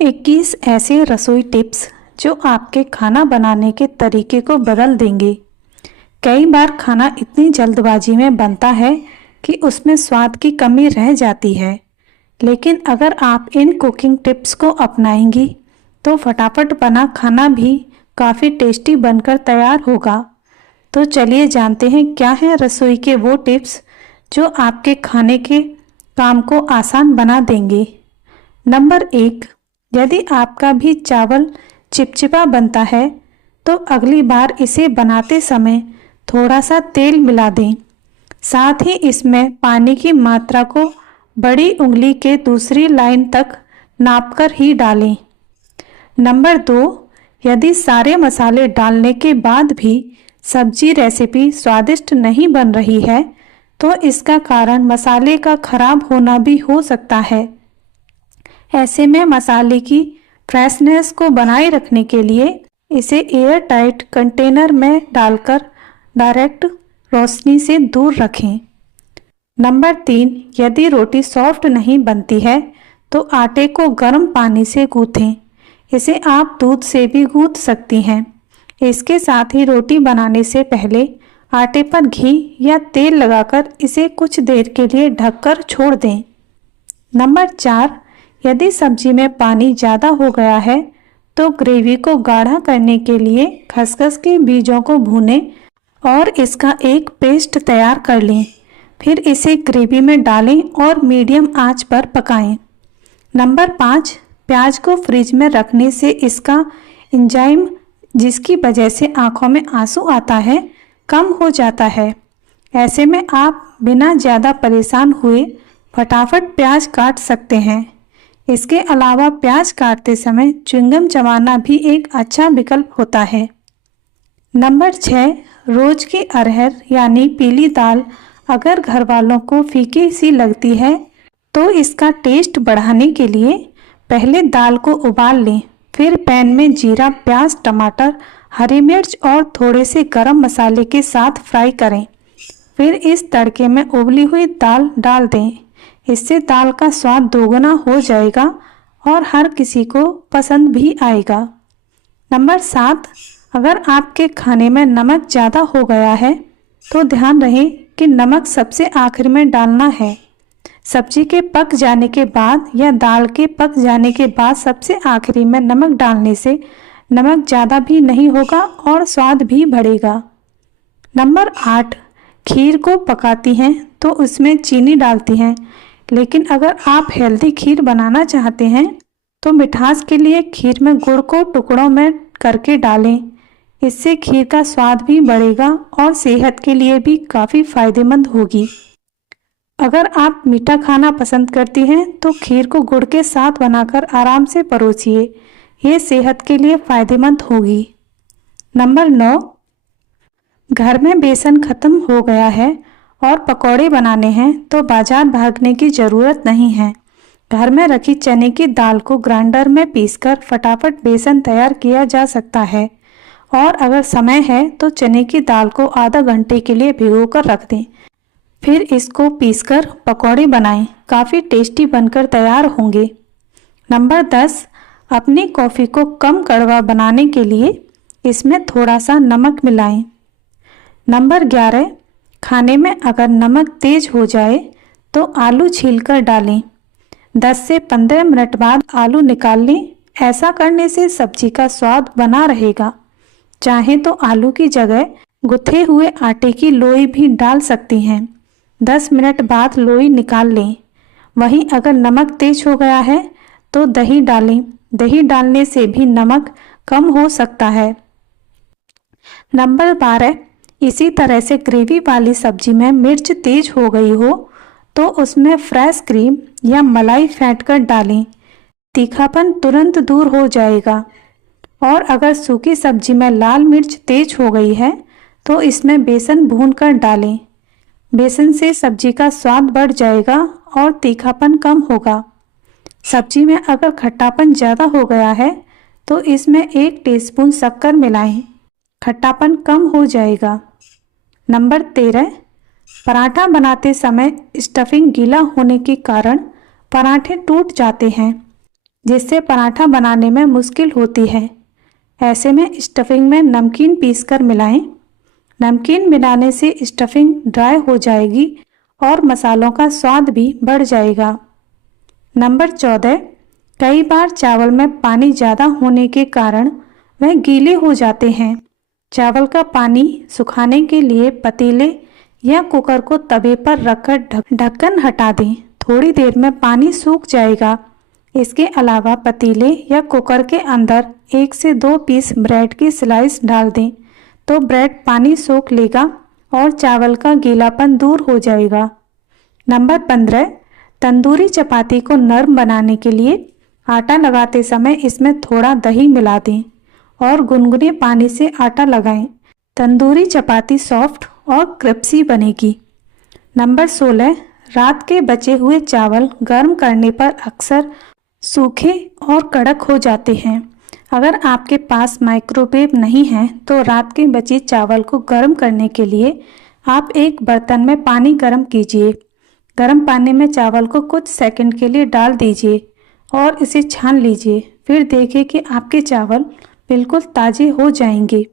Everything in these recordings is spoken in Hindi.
21 ऐसे रसोई टिप्स जो आपके खाना बनाने के तरीके को बदल देंगे। कई बार खाना इतनी जल्दबाजी में बनता है कि उसमें स्वाद की कमी रह जाती है, लेकिन अगर आप इन कुकिंग टिप्स को अपनाएंगी तो फटाफट बना खाना भी काफ़ी टेस्टी बनकर तैयार होगा। तो चलिए जानते हैं क्या है रसोई के वो टिप्स जो आपके खाने के काम को आसान बना देंगे। नंबर 1, यदि आपका भी चावल चिपचिपा बनता है तो अगली बार इसे बनाते समय थोड़ा सा तेल मिला दें। साथ ही इसमें पानी की मात्रा को बड़ी उंगली के दूसरी लाइन तक नापकर ही डालें। नंबर 2, यदि सारे मसाले डालने के बाद भी सब्जी रेसिपी स्वादिष्ट नहीं बन रही है तो इसका कारण मसाले का खराब होना भी हो सकता है। ऐसे में मसाले की फ्रेशनेस को बनाए रखने के लिए इसे एयर टाइट कंटेनर में डालकर डायरेक्ट रोशनी से दूर रखें। नंबर 3, यदि रोटी सॉफ्ट नहीं बनती है तो आटे को गर्म पानी से गूंथें। इसे आप दूध से भी गूंथ सकती हैं। इसके साथ ही रोटी बनाने से पहले आटे पर घी या तेल लगाकर इसे कुछ देर के लिए ढककर छोड़ दें। नंबर 4, यदि सब्जी में पानी ज़्यादा हो गया है तो ग्रेवी को गाढ़ा करने के लिए खसखस के बीजों को भूनें और इसका एक पेस्ट तैयार कर लें। फिर इसे ग्रेवी में डालें और मीडियम आंच पर पकाएं। नंबर 5, प्याज को फ्रिज में रखने से इसका एंजाइम, जिसकी वजह से आंखों में आंसू आता है, कम हो जाता है। ऐसे में आप बिना ज़्यादा परेशान हुए फटाफट प्याज काट सकते हैं। इसके अलावा प्याज काटते समय च्युइंगम चबाना भी एक अच्छा विकल्प होता है। नंबर 6, रोज की अरहर यानी पीली दाल अगर घर वालों को फीकी सी लगती है तो इसका टेस्ट बढ़ाने के लिए पहले दाल को उबाल लें। फिर पैन में जीरा, प्याज, टमाटर, हरी मिर्च और थोड़े से गरम मसाले के साथ फ्राई करें। फिर इस तड़के में उबली हुई दाल डाल दें। इससे दाल का स्वाद दोगुना हो जाएगा और हर किसी को पसंद भी आएगा। नंबर 7, अगर आपके खाने में नमक ज़्यादा हो गया है तो ध्यान रहे कि नमक सबसे आखिर में डालना है। सब्जी के पक जाने के बाद या दाल के पक जाने के बाद सबसे आखिरी में नमक डालने से नमक ज़्यादा भी नहीं होगा और स्वाद भी बढ़ेगा। नंबर 8, खीर को पकाती हैं तो उसमें चीनी डालती हैं, लेकिन अगर आप हेल्दी खीर बनाना चाहते हैं तो मिठास के लिए खीर में गुड़ को टुकड़ों में करके डालें। इससे खीर का स्वाद भी बढ़ेगा और सेहत के लिए भी काफ़ी फायदेमंद होगी। अगर आप मीठा खाना पसंद करती हैं तो खीर को गुड़ के साथ बनाकर आराम से परोसिए। ये सेहत के लिए फायदेमंद होगी। नंबर 9, घर में बेसन खत्म हो गया है और पकौड़े बनाने हैं तो बाजार भागने की ज़रूरत नहीं है। घर में रखी चने की दाल को ग्राइंडर में पीसकर फटाफट बेसन तैयार किया जा सकता है। और अगर समय है तो चने की दाल को आधा घंटे के लिए भिगोकर रख दें। फिर इसको पीसकर पकौड़े बनाएं, काफ़ी टेस्टी बनकर तैयार होंगे। नंबर 10, अपनी कॉफ़ी को कम कड़वा बनाने के लिए इसमें थोड़ा सा नमक मिलाएं। नंबर 11, खाने में अगर नमक तेज हो जाए तो आलू छीलकर डालें। 10 से 15 मिनट बाद आलू निकाल लें। ऐसा करने से सब्जी का स्वाद बना रहेगा। चाहें तो आलू की जगह गुथे हुए आटे की लोई भी डाल सकती हैं। 10 मिनट बाद लोई निकाल लें। वहीं अगर नमक तेज हो गया है तो दही डालें। दही डालने से भी नमक कम हो सकता है। नंबर 12, इसी तरह से ग्रेवी वाली सब्जी में मिर्च तेज हो गई हो तो उसमें फ्रेश क्रीम या मलाई फेंटकर डालें। तीखापन तुरंत दूर हो जाएगा। और अगर सूखी सब्जी में लाल मिर्च तेज हो गई है तो इसमें बेसन भूनकर डालें। बेसन से सब्जी का स्वाद बढ़ जाएगा और तीखापन कम होगा। सब्जी में अगर खट्टापन ज़्यादा हो गया है तो इसमें 1 टीस्पून शक्कर मिलाएं। खट्टापन कम हो जाएगा। नंबर 13, पराठा बनाते समय स्टफिंग गीला होने के कारण पराठे टूट जाते हैं। जिससे पराठा बनाने में मुश्किल होती है। ऐसे में स्टफिंग में नमकीन पीसकर मिलाएं। नमकीन मिलाने से स्टफिंग ड्राई हो जाएगी और मसालों का स्वाद भी बढ़ जाएगा। नंबर 14, कई बार चावल में पानी ज़्यादा होने के कारण वह गीले हो जाते हैं। चावल का पानी सुखाने के लिए पतीले या कुकर को तवे पर रखकर ढक्कन हटा दें। थोड़ी देर में पानी सूख जाएगा। इसके अलावा पतीले या कुकर के अंदर 1 से 2 पीस ब्रेड की स्लाइस डाल दें तो ब्रेड पानी सोख लेगा और चावल का गीलापन दूर हो जाएगा। नंबर 15, तंदूरी चपाती को नरम बनाने के लिए आटा लगाते समय इसमें थोड़ा दही मिला दें और गुनगुने पानी से आटा लगाएं। तंदूरी चपाती सॉफ्ट और क्रिस्पी बनेगी। नंबर 16, रात के बचे हुए चावल गर्म करने पर अक्सर सूखे और कड़क हो जाते हैं। अगर आपके पास माइक्रोवेव नहीं है तो रात के बचे चावल को गर्म करने के लिए आप एक बर्तन में पानी गर्म कीजिए। गर्म पानी में चावल को कुछ सेकंड के लिए डाल दीजिए और इसे छान लीजिए। फिर देखिए कि आपके चावल बिल्कुल ताज़े हो जाएंगे।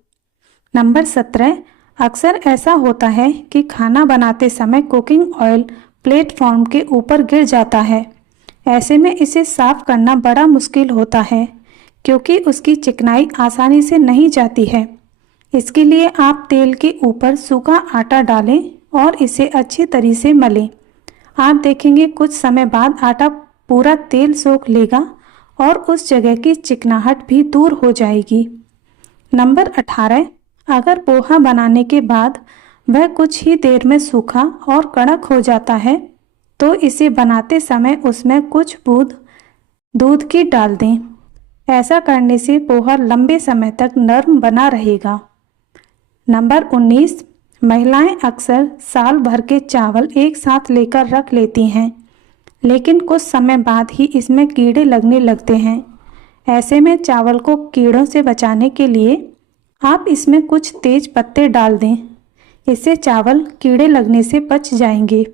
नंबर 17, अक्सर ऐसा होता है कि खाना बनाते समय कुकिंग ऑयल प्लेटफॉर्म के ऊपर गिर जाता है। ऐसे में इसे साफ करना बड़ा मुश्किल होता है क्योंकि उसकी चिकनाई आसानी से नहीं जाती है। इसके लिए आप तेल के ऊपर सूखा आटा डालें और इसे अच्छी तरह से मलें। आप देखेंगे कुछ समय बाद आटा पूरा तेल सोख लेगा और उस जगह की चिकनाहट भी दूर हो जाएगी। नंबर 18, अगर पोहा बनाने के बाद वह कुछ ही देर में सूखा और कड़क हो जाता है तो इसे बनाते समय उसमें कुछ बूंद दूध की डाल दें। ऐसा करने से पोहा लंबे समय तक नरम बना रहेगा। नंबर 19, महिलाएं अक्सर साल भर के चावल एक साथ लेकर रख लेती हैं, लेकिन कुछ समय बाद ही इसमें कीड़े लगने लगते हैं। ऐसे में चावल को कीड़ों से बचाने के लिए आप इसमें कुछ तेज पत्ते डाल दें। इससे चावल कीड़े लगने से बच जाएंगे।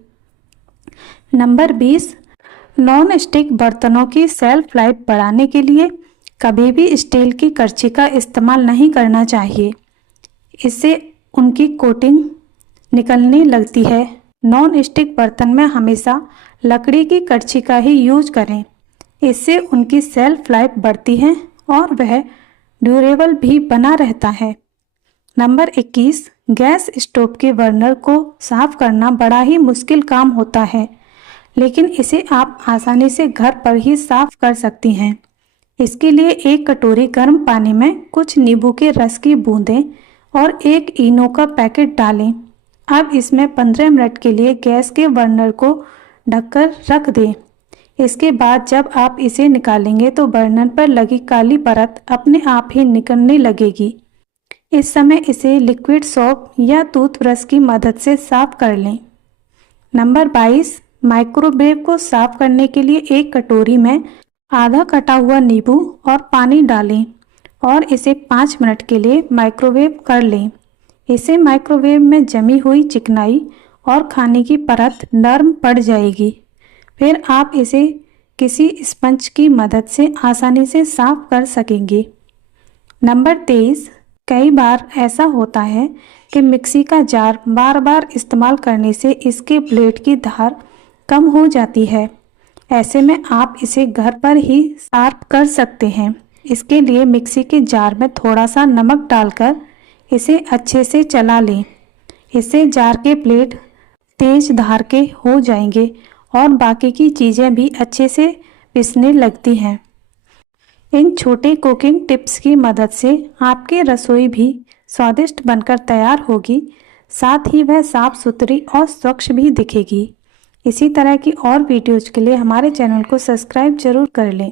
नंबर 20, नॉन स्टिक बर्तनों की सेल्फ लाइफ बढ़ाने के लिए कभी भी स्टील की करछी का इस्तेमाल नहीं करना चाहिए। इससे उनकी कोटिंग निकलने लगती है। नॉन स्टिक बर्तन में हमेशा लकड़ी की करछी का ही यूज करें। इससे उनकी सेल्फ लाइफ बढ़ती है और वह ड्यूरेबल भी बना रहता है। नंबर 21, गैस स्टोव के बर्नर को साफ करना बड़ा ही मुश्किल काम होता है, लेकिन इसे आप आसानी से घर पर ही साफ कर सकती हैं। इसके लिए एक कटोरी गर्म पानी में कुछ नींबू के रस की बूंदें और एक इनो का पैकेट डालें। अब इसमें 15 मिनट के लिए गैस के बर्नर को ढककर रख दें। इसके बाद जब आप इसे निकालेंगे तो बर्नर पर लगी काली परत अपने आप ही निकलने लगेगी। इस समय इसे लिक्विड सोप या टूथब्रश की मदद से साफ कर लें। नंबर 22, माइक्रोवेव को साफ करने के लिए एक कटोरी में आधा कटा हुआ नींबू और पानी डालें और इसे 5 मिनट के लिए माइक्रोवेव कर लें। इससे माइक्रोवेव में जमी हुई चिकनाई और खाने की परत नरम पड़ जाएगी। फिर आप इसे किसी स्पंज की मदद से आसानी से साफ कर सकेंगे। नंबर 23, कई बार ऐसा होता है कि मिक्सी का जार बार बार इस्तेमाल करने से इसके ब्लेड की धार कम हो जाती है। ऐसे में आप इसे घर पर ही शार्प कर सकते हैं। इसके लिए मिक्सी के जार में थोड़ा सा नमक डालकर इसे अच्छे से चला लें। इससे जार के ब्लेड तेज धार के हो जाएंगे और बाकी की चीज़ें भी अच्छे से पिसने लगती हैं। इन छोटे कुकिंग टिप्स की मदद से आपकी रसोई भी स्वादिष्ट बनकर तैयार होगी, साथ ही वह साफ सुथरी और स्वच्छ भी दिखेगी। इसी तरह की और वीडियोज़ के लिए हमारे चैनल को सब्सक्राइब जरूर कर लें।